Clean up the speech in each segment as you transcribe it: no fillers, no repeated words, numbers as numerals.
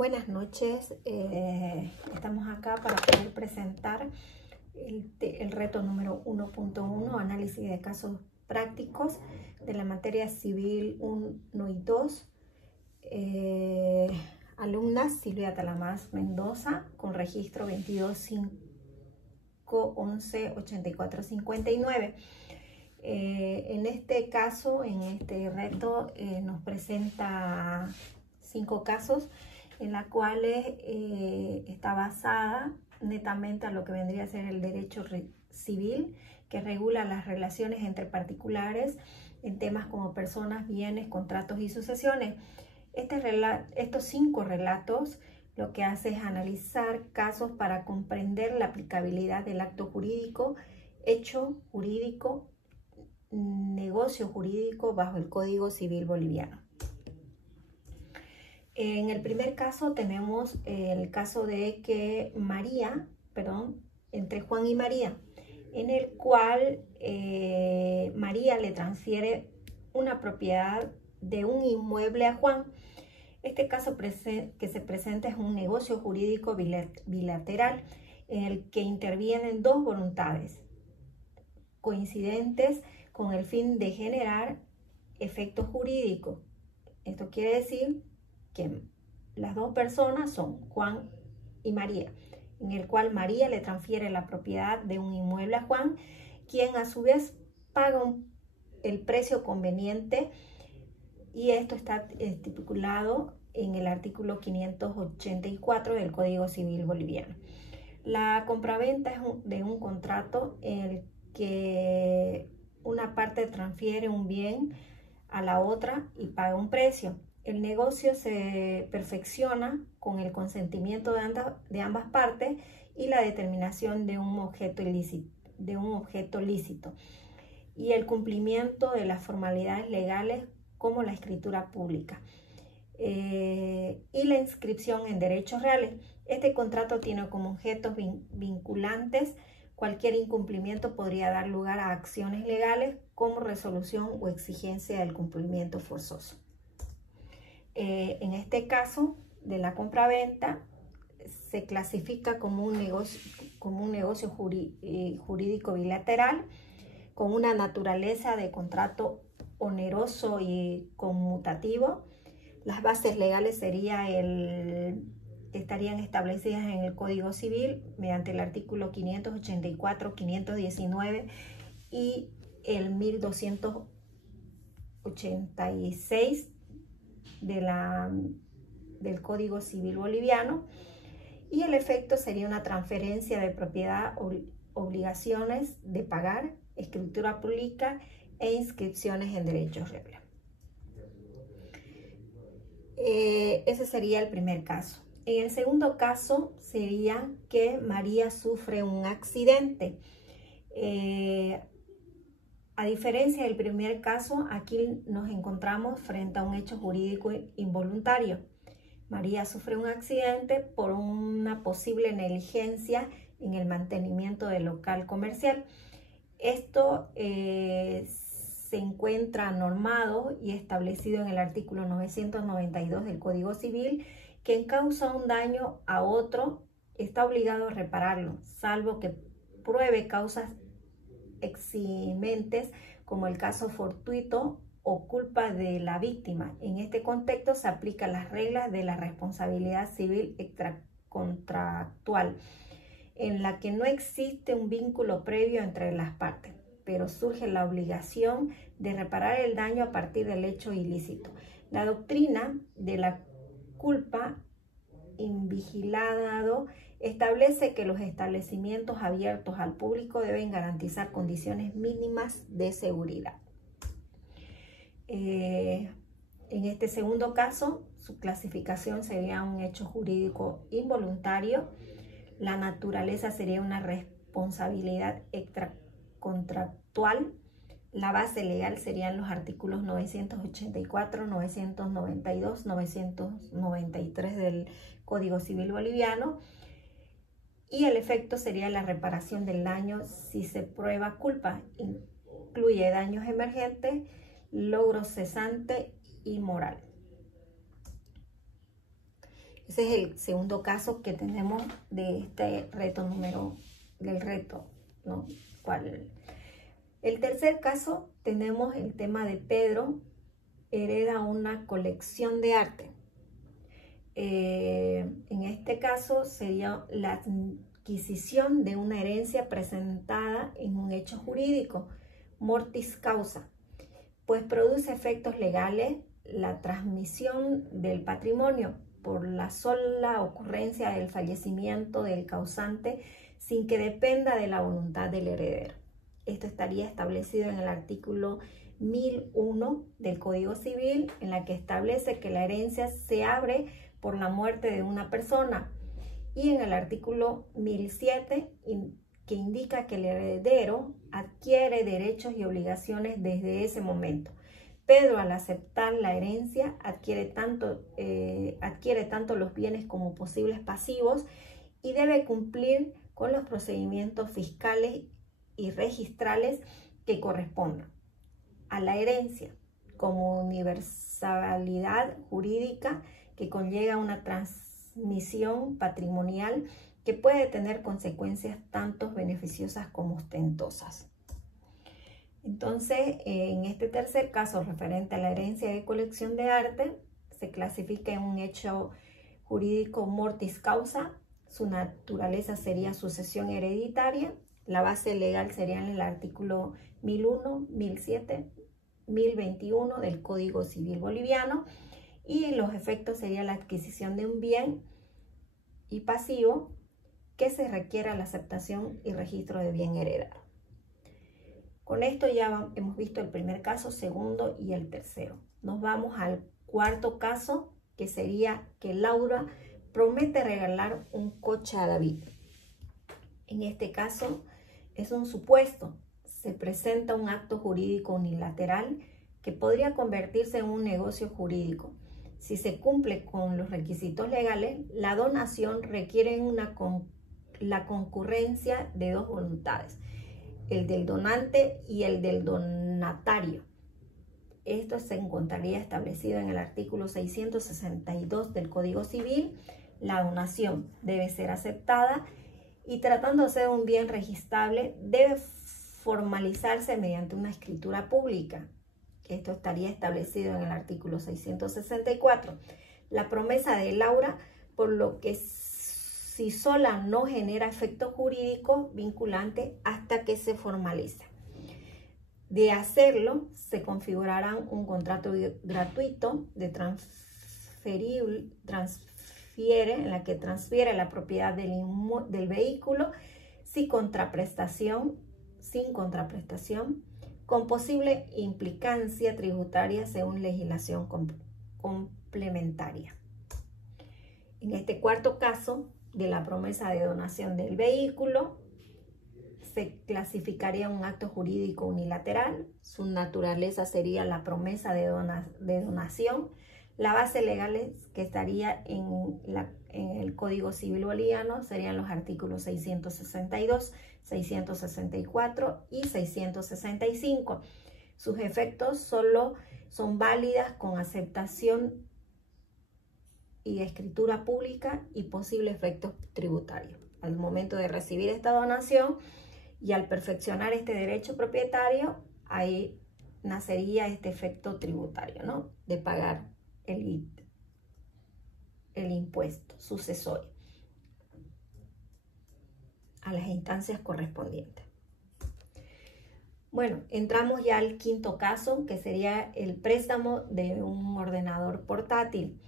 Buenas noches, estamos acá para poder presentar el reto número 1.1, análisis de casos prácticos de la materia civil 1 y 2. Alumna Silvia Talamás Mendoza, con registro 22.5.11.84.59. En este caso, en este reto, nos presenta 5 casos en las cuales está basada netamente a lo que vendría a ser el derecho civil, que regula las relaciones entre particulares en temas como personas, bienes, contratos y sucesiones. Estos 5 relatos lo que hace es analizar casos para comprender la aplicabilidad del acto jurídico, hecho jurídico, negocio jurídico bajo el Código Civil boliviano. En el primer caso tenemos el caso de que entre Juan y María, en el cual María le transfiere una propiedad de un inmueble a Juan. Este caso que se presenta es un negocio jurídico bilateral en el que intervienen 2 voluntades coincidentes con el fin de generar efectos jurídicos. Esto quiere decir que las 2 personas son Juan y María, en el cual María le transfiere la propiedad de un inmueble a Juan, quien a su vez paga el precio conveniente, y esto está estipulado en el artículo 584 del Código Civil boliviano. La compraventa es de un contrato en el que una parte transfiere un bien a la otra y paga un precio. El negocio se perfecciona con el consentimiento de ambas partes y la determinación de un objeto lícito y el cumplimiento de las formalidades legales como la escritura pública y la inscripción en derechos reales. Este contrato tiene como objetos vinculantes. Cualquier incumplimiento podría dar lugar a acciones legales como resolución o exigencia del cumplimiento forzoso. En este caso de la compraventa se clasifica como un negocio jurídico bilateral con una naturaleza de contrato oneroso y conmutativo. Las bases legales estarían establecidas en el Código Civil mediante el artículo 584, 519 y el 1286 del Código Civil boliviano, y el efecto sería una transferencia de propiedad, obligaciones de pagar, escritura pública e inscripciones en derechos reales. Ese sería el primer caso. En el segundo caso sería que María sufre un accidente. A diferencia del primer caso, aquí nos encontramos frente a un hecho jurídico involuntario. María sufre un accidente por una posible negligencia en el mantenimiento del local comercial. Esto se encuentra normado y establecido en el artículo 992 del Código Civil, que en causa un daño a otro está obligado a repararlo, salvo que pruebe causas eximentes como el caso fortuito o culpa de la víctima. En este contexto se aplican las reglas de la responsabilidad civil extracontractual, en la que no existe un vínculo previo entre las partes, pero surge la obligación de reparar el daño a partir del hecho ilícito. La doctrina de la culpa invigilado establece que los establecimientos abiertos al público deben garantizar condiciones mínimas de seguridad. En este segundo caso, su clasificación sería un hecho jurídico involuntario. La naturaleza sería una responsabilidad extracontractual. La base legal serían los artículos 984, 992, 993 del Código Civil boliviano. Y el efecto sería la reparación del daño si se prueba culpa. Incluye daños emergentes, logro cesante y moral. Ese es el segundo caso que tenemos de este reto ¿no? El tercer caso tenemos el tema de Pedro hereda una colección de arte. En este caso sería la adquisición de una herencia presentada en un hecho jurídico, mortis causa, pues produce efectos legales la transmisión del patrimonio por la sola ocurrencia del fallecimiento del causante sin que dependa de la voluntad del heredero. Esto estaría establecido en el artículo 1001 del Código Civil, en la que establece que la herencia se abre por la muerte de una persona, y en el artículo 1007 que indica que el heredero adquiere derechos y obligaciones desde ese momento. Pedro, al aceptar la herencia, adquiere tanto los bienes como posibles pasivos y debe cumplir con los procedimientos fiscales y registrales que correspondan a la herencia, como universalidad jurídica que conlleva una transmisión patrimonial que puede tener consecuencias tanto beneficiosas como ostentosas. Entonces, en este tercer caso referente a la herencia de colección de arte, se clasifica en un hecho jurídico mortis causa. Su naturaleza sería sucesión hereditaria. La base legal sería en el artículo 1001, 1007, 1021 del Código Civil Boliviano, y los efectos serían la adquisición de un bien y pasivo que se requiera la aceptación y registro de bien heredado. Con esto ya hemos visto el primer caso, segundo y el tercero. Nos vamos al cuarto caso, que sería que Laura promete regalar un coche a David. En este caso es un supuesto. Se presenta un acto jurídico unilateral que podría convertirse en un negocio jurídico. Si se cumple con los requisitos legales, la donación requiere la concurrencia de dos voluntades, el del donante y el del donatario. Esto se encontraría establecido en el artículo 662 del Código Civil. La donación debe ser aceptada y, tratándose de un bien registrable, debe formalizarse mediante una escritura pública. Esto estaría establecido en el artículo 664. La promesa de Laura, por lo que si sola no genera efecto jurídico vinculante hasta que se formalice. De hacerlo, se configurará un contrato gratuito de en la que transfiere la propiedad del vehículo sin contraprestación, con posible implicancia tributaria según legislación complementaria. En este cuarto caso de la promesa de donación del vehículo, se clasificaría un acto jurídico unilateral. Su naturaleza sería la promesa de donación. La base legal que estaría en el Código Civil Boliviano serían los artículos 662, 664 y 665. Sus efectos solo son válidas con aceptación y escritura pública y posible efectos tributarios. Al momento de recibir esta donación y al perfeccionar este derecho propietario, ahí nacería este efecto tributario, ¿no? De pagar el impuesto sucesorio a las instancias correspondientes. Bueno, entramos ya al quinto caso, que sería el préstamo de un ordenador portátil.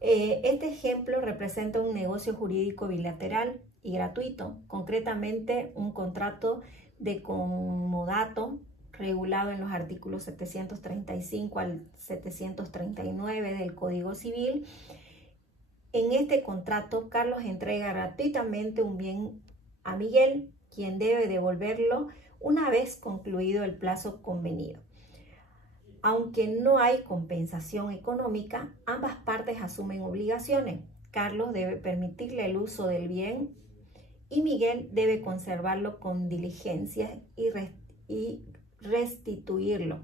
Este ejemplo representa un negocio jurídico bilateral y gratuito, concretamente un contrato de comodato regulado en los artículos 735 al 739 del Código Civil. En este contrato, Carlos entrega gratuitamente un bien a Miguel, quien debe devolverlo una vez concluido el plazo convenido. Aunque no hay compensación económica, ambas partes asumen obligaciones. Carlos debe permitirle el uso del bien y Miguel debe conservarlo con diligencia y restituirlo.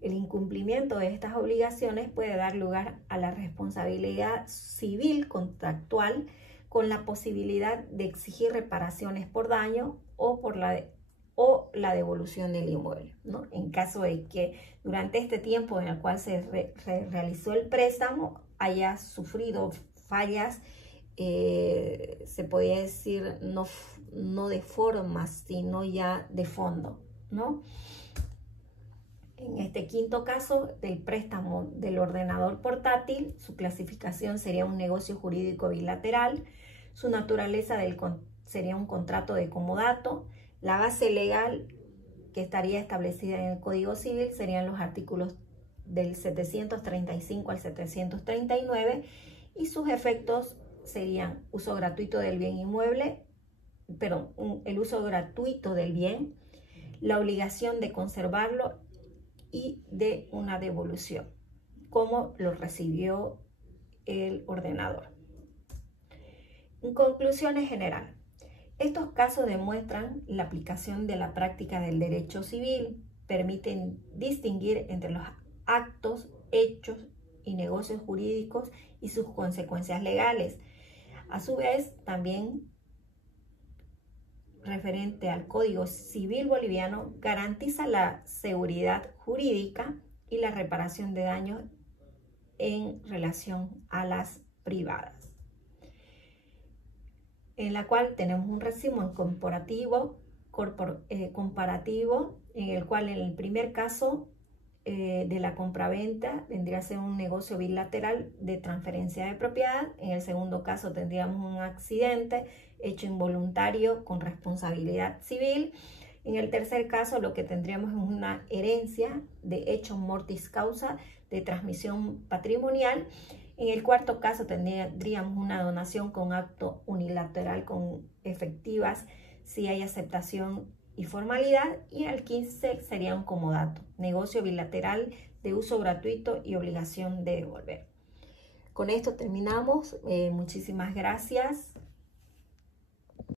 El incumplimiento de estas obligaciones puede dar lugar a la responsabilidad civil contractual con la posibilidad de exigir reparaciones por daño o la devolución del inmueble, ¿no? En caso de que durante este tiempo en el cual se realizó el préstamo haya sufrido fallas, se podría decir no de formas, sino ya de fondo, ¿no? En este quinto caso del préstamo del ordenador portátil, su clasificación sería un negocio jurídico bilateral, su naturaleza sería un contrato de comodato, la base legal que estaría establecida en el Código Civil serían los artículos del 735 al 739 y sus efectos serían uso gratuito del bien inmueble, el uso gratuito del bien, la obligación de conservarlo y de una devolución, como lo recibió el ordenador. En conclusión general, estos casos demuestran la aplicación de la práctica del derecho civil, permiten distinguir entre los actos, hechos y negocios jurídicos y sus consecuencias legales. A su vez, también referente al Código Civil boliviano, garantiza la seguridad jurídica y la reparación de daños en relación a las privadas, en la cual tenemos un régimen comparativo, en el cual en el primer caso de la compraventa vendría a ser un negocio bilateral de transferencia de propiedad. En el segundo caso tendríamos un accidente hecho involuntario con responsabilidad civil. En el tercer caso lo que tendríamos es una herencia de hecho mortis causa de transmisión patrimonial. En el cuarto caso tendríamos una donación con acto unilateral con efectivas si hay aceptación y formalidad, y el 15 sería un comodato, negocio bilateral de uso gratuito y obligación de devolver. Con esto terminamos. Muchísimas gracias.